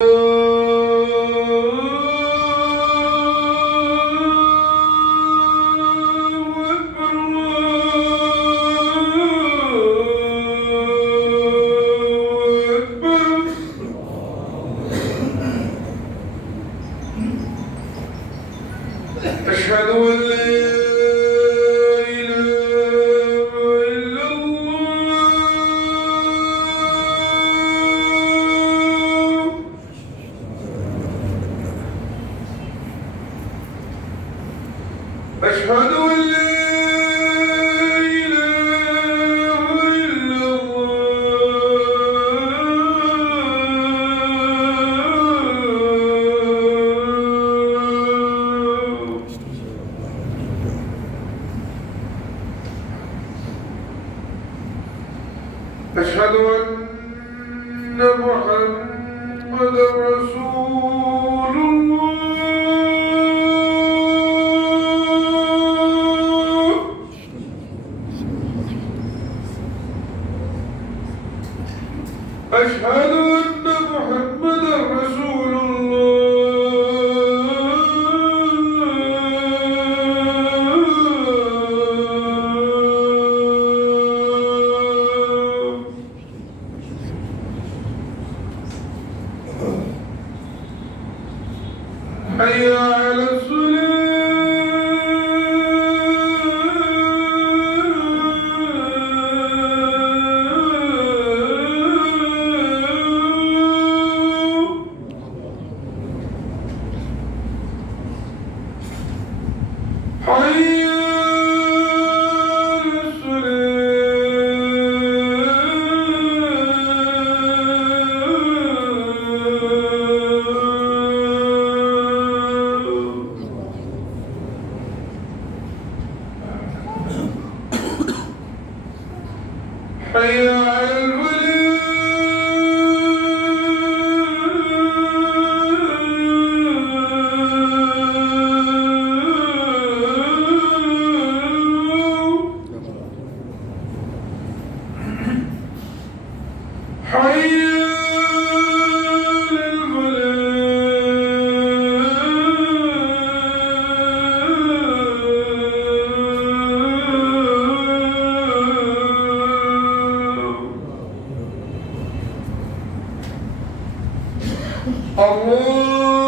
أشهد أن لا إله إلا الله. أشهد أن لا إله إلا الله. أشهد أن محمدا رسول الله. أشهد أن محمدا رسول الله. حي على الصلاة. حي على الصلاة. حي على الفلاح. حي على الفلاح. الله